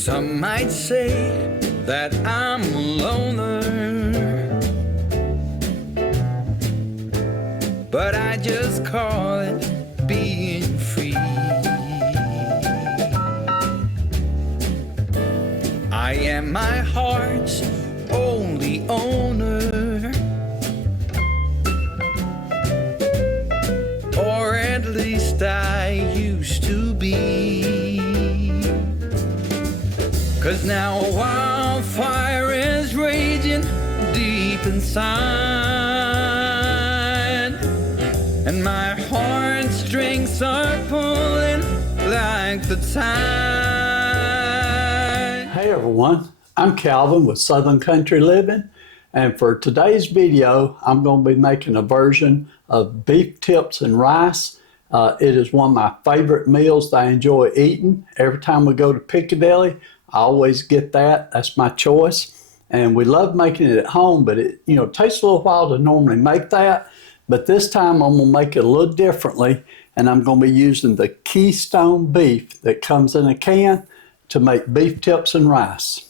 Some might say that I'm a loner, but I just call it being free. I am my heart's only owner, or at least I used to be. 'Cause now a wildfire is raging deep inside, and my heartstrings are pulling like the tide. Hey everyone, I'm Calvin with Southern Country Living, and for today's video I'm going to be making a version of beef tips and rice. It is one of my favorite meals that I enjoy eating. Every time we go to Piccadilly, I always get that. That's my choice. And we love making it at home, but it takes a little while to normally make that. But this time I'm going to make it a little differently, and I'm going to be using the Keystone beef that comes in a can to make beef tips and rice.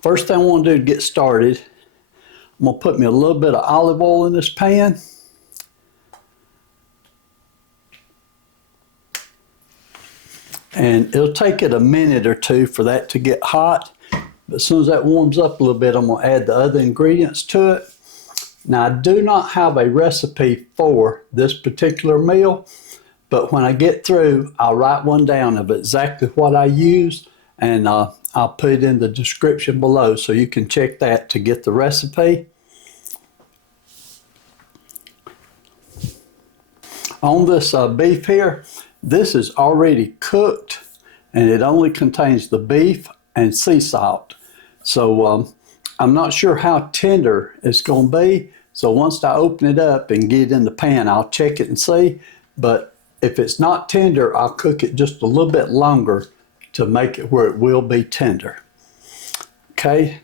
First thing I want to do to get started, I'm going to put me a little bit of olive oil in this pan. And it'll take it a minute or two for that to get hot. But as soon as that warms up a little bit, I'm going to add the other ingredients to it. Now, I do not have a recipe for this particular meal, but when I get through, I'll write one down of exactly what I used, and I'll put it in the description below so you can check that to get the recipe. On this beef here, this is already cooked, and it only contains the beef and sea salt. So I'm not sure how tender it's going to be. So once I open it up and get it in the pan, I'll check it and see. But if it's not tender, I'll cook it just a little bit longer to make it where it will be tender. Okay,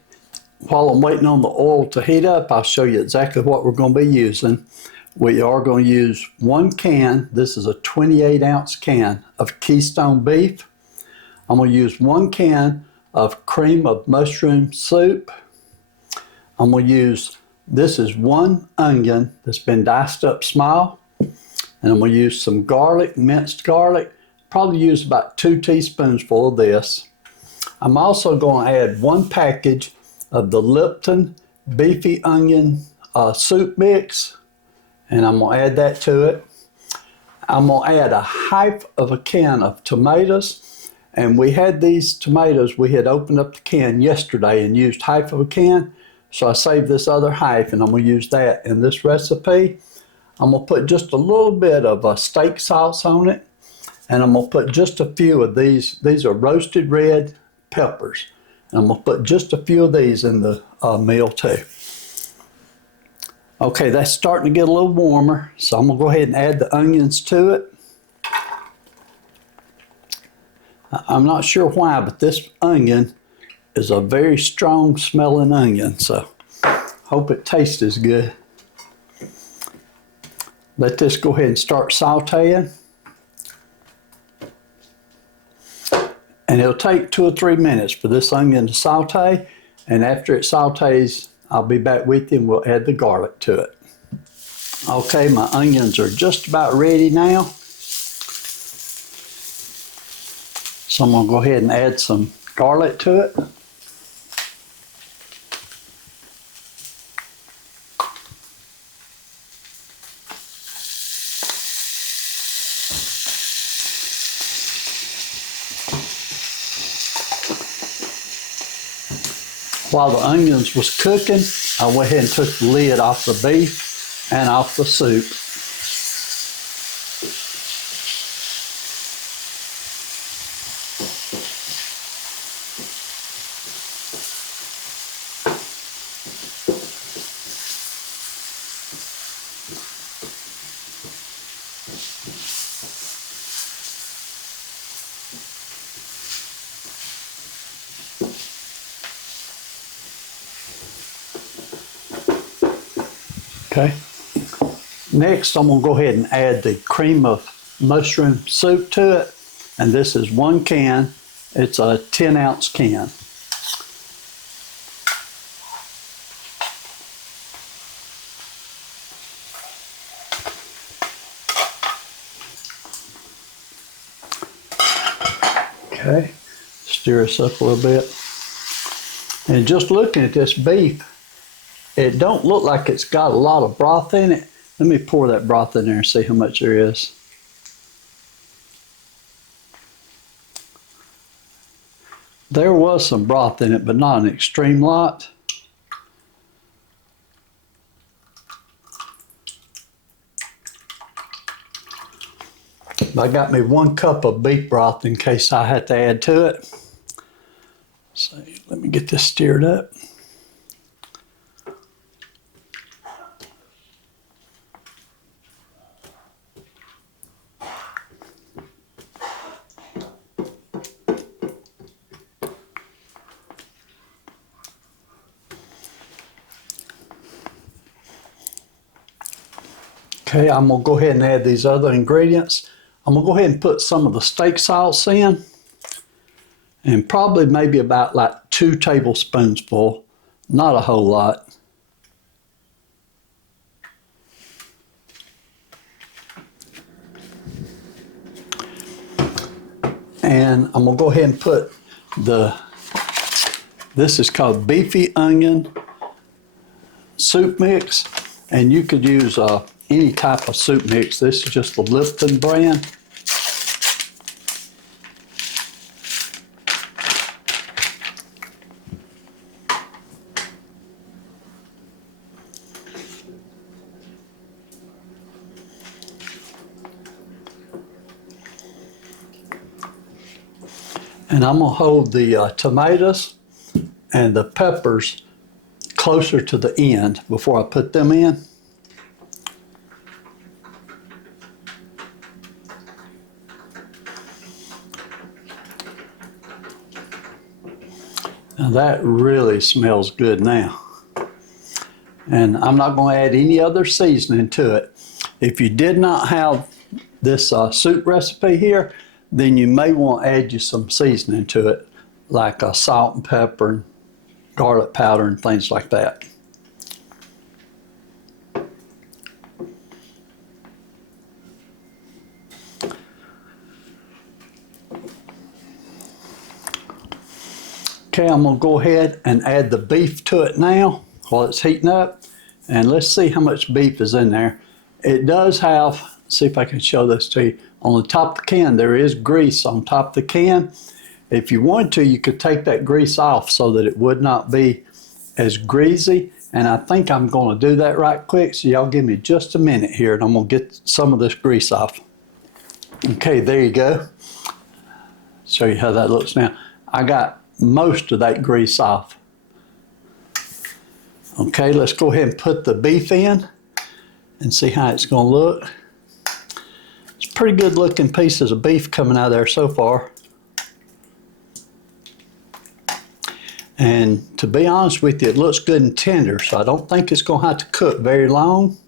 while I'm waiting on the oil to heat up, I'll show you exactly what we're going to be using. We are going to use 1 can, this is a 28-ounce can of Keystone beef. I'm going to use 1 can of cream of mushroom soup. I'm going to use, this is 1 onion that's been diced up small. And I'm going to use some garlic, minced garlic. Probably use about 2 teaspoonsful of this. I'm also going to add 1 package of the Lipton beefy onion soup mix. And I'm going to add that to it. I'm going to add a half of a can of tomatoes. And we had these tomatoes, we had opened up the can yesterday and used half of a can. So I saved this other half, and I'm going to use that in this recipe. I'm going to put just a little bit of steak sauce on it. And I'm going to put just a few of these. These are roasted red peppers. And I'm going to put just a few of these in the meal too. Okay, that's starting to get a little warmer, so I'm going to go ahead and add the onions to it. I'm not sure why, but this onion is a very strong smelling onion, so hope it tastes as good. Let this go ahead and start sauteing. And it'll take 2 or 3 minutes for this onion to saute, and after it sautés, I'll be back with you and we'll add the garlic to it. Okay, my onions are just about ready now. So I'm going to go ahead and add some garlic to it. While the onions was cooking, I went ahead and took the lid off the beef and off the soup. Okay. Next, I'm going to go ahead and add the cream of mushroom soup to it. And this is 1 can, It's a 10-ounce can. Okay, stir this up a little bit. And just looking at this beef, it don't look like it's got a lot of broth in it. Let me pour that broth in there and see how much there is. There was some broth in it, but not an extreme lot. I got me 1 cup of beef broth in case I had to add to it. So let me get this stirred up. Okay, I'm gonna go ahead and add these other ingredients. I'm gonna go ahead and put some of the steak sauce in, and probably maybe about like 2 tablespoons full, not a whole lot. And I'm gonna go ahead and put this is called beefy onion soup mix, and you could use any type of soup mix. This is just the Lipton brand. And I'm gonna hold the tomatoes and the peppers closer to the end before I put them in. Now that really smells good now. And I'm not going to add any other seasoning to it. If you did not have this soup recipe here, then you may want to add you some seasoning to it, like salt and pepper and garlic powder and things like that. Okay, I'm going to go ahead and add the beef to it now while it's heating up. And let's see how much beef is in there. It does have, see if I can show this to you. On the top of the can, there is grease on top of the can. If you wanted to, you could take that grease off so that it would not be as greasy. And I think I'm going to do that right quick. So y'all give me just a minute here and I'm going to get some of this grease off. Okay, there you go. Show you how that looks now. I got most of that grease off. Okay, let's go ahead and put the beef in and see how it's going to look. It's pretty good looking pieces of beef coming out of there so far. And to be honest with you, it looks good and tender, so I don't think it's going to have to cook very long.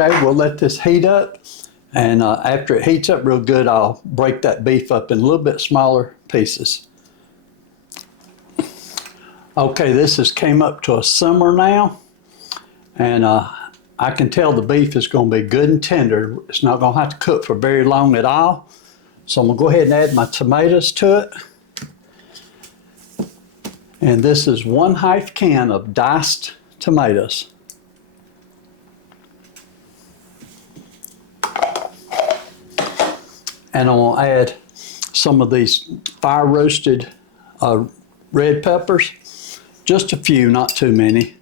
Okay, we'll let this heat up, and after it heats up real good, I'll break that beef up in a little bit smaller pieces. Okay, this has came up to a simmer now, and I can tell the beef is going to be good and tender. It's not going to have to cook for very long at all. So I'm going to go ahead and add my tomatoes to it. And this is 1/2 can of diced tomatoes. And I'm going to add some of these fire roasted red peppers. Just a few, not too many.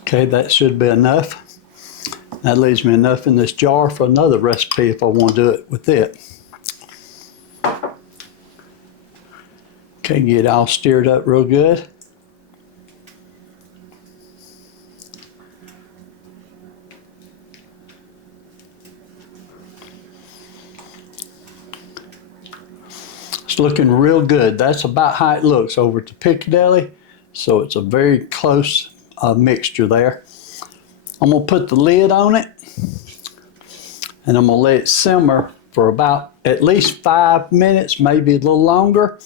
Okay, that should be enough. That leaves me enough in this jar for another recipe if I want to do it with it. Okay, get it all stirred up real good. It's looking real good. That's about how it looks over at the Piccadilly. So it's a very close mixture there. I'm gonna put the lid on it and I'm gonna let it simmer for about at least 5 minutes, maybe a little longer.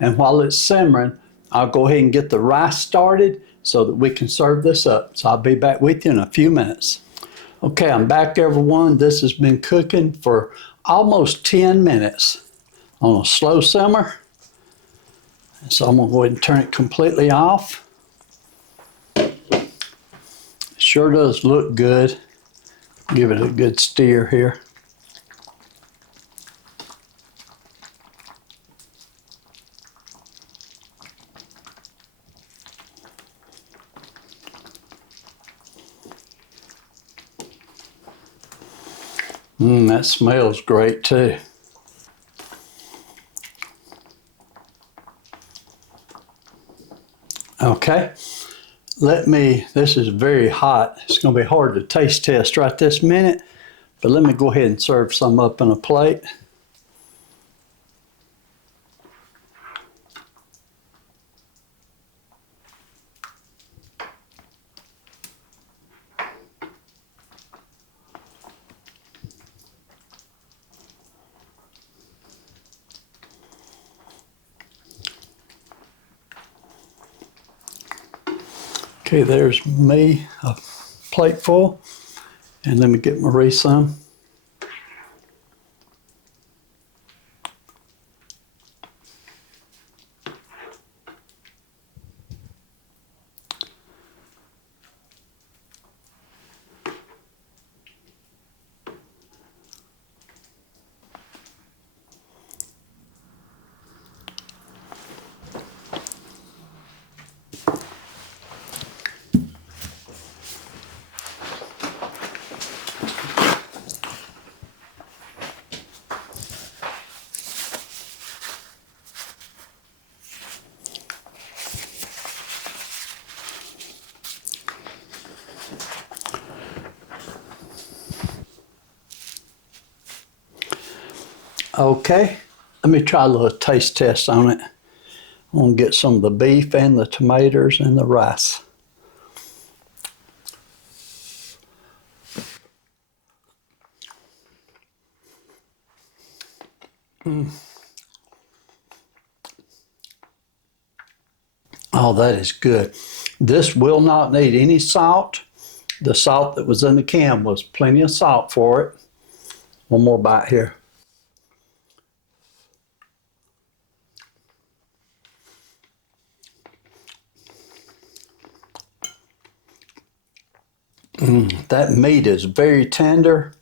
And while it's simmering, I'll go ahead and get the rice started so that we can serve this up. So I'll be back with you in a few minutes. Okay, I'm back, everyone. This has been cooking for almost 10 minutes on a slow simmer. So I'm gonna go ahead and turn it completely off. It sure does look good. Give it a good stir here. That smells great too. Okay, this is very hot. It's gonna be hard to taste test right this minute, but let me go ahead and serve some up in a plate. Okay, there's me, a plate full, and let me get Marie some. Okay, let me try a little taste test on it. I'm gonna get some of the beef and the tomatoes and the rice. Oh, that is good. This will not need any salt. The salt that was in the can was plenty of salt for it. One more bite here. That meat is very tender,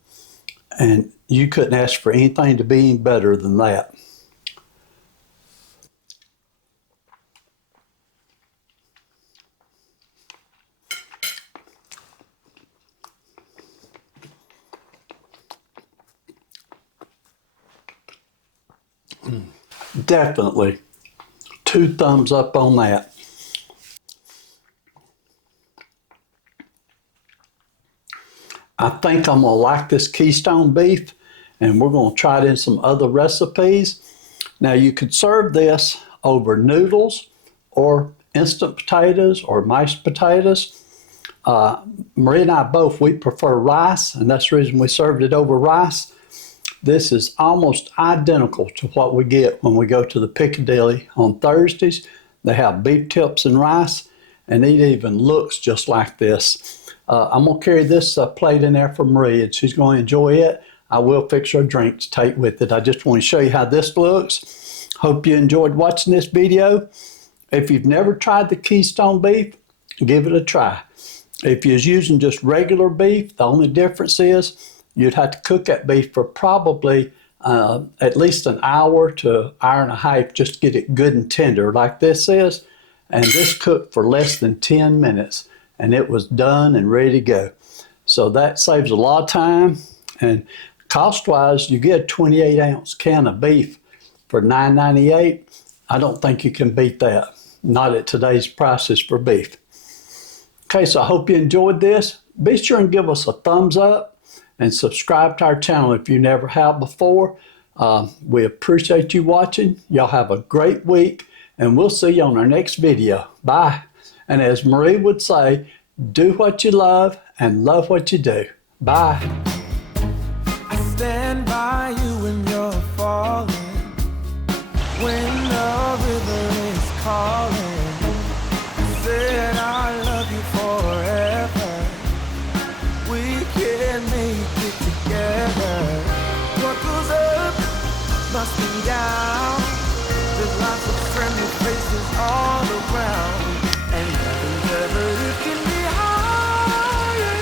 and you couldn't ask for anything to be any better than that. Definitely 2 thumbs up on that. I think I'm gonna like this Keystone beef, and we're gonna try it in some other recipes. Now you could serve this over noodles or instant potatoes or mashed potatoes. Marie and I both, we prefer rice, and that's the reason we served it over rice. This is almost identical to what we get when we go to the Piccadilly on Thursdays. They have beef tips and rice, and it even looks just like this. I'm gonna carry this plate in there for Marie, and she's gonna enjoy it. I will fix her a drink to take with it. I just want to show you how this looks. Hope you enjoyed watching this video. If you've never tried the Keystone beef, give it a try. If you're using just regular beef, the only difference is you'd have to cook that beef for probably at least an hour to an hour and a half just to get it good and tender like this is. And this cooked for less than 10 minutes and it was done and ready to go. So that saves a lot of time, and cost-wise, you get a 28-ounce can of beef for $9.98. I don't think you can beat that, not at today's prices for beef. Okay, so I hope you enjoyed this. Be sure and give us a thumbs up and subscribe to our channel if you never have before. We appreciate you watching. Y'all have a great week, and we'll see you on our next video. Bye. And as Marie would say, do what you love and love what you do. Bye. I stand by you when you're falling, when the river is calling. I said I love you forever. We can make it together. What goes up must be down. There's lots of friendly faces all around, and nothing's ever looking me higher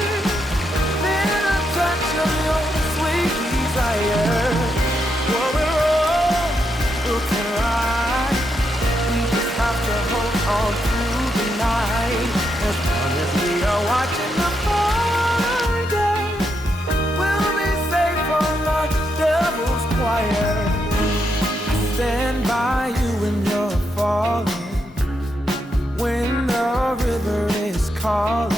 than a touch of your sweet desire. Well, we're all looking right. We just have to hold on through the night. As long as we are watching the fire, we'll be safe from the devil's choir. I stand by you when you're falling, when the river is calling.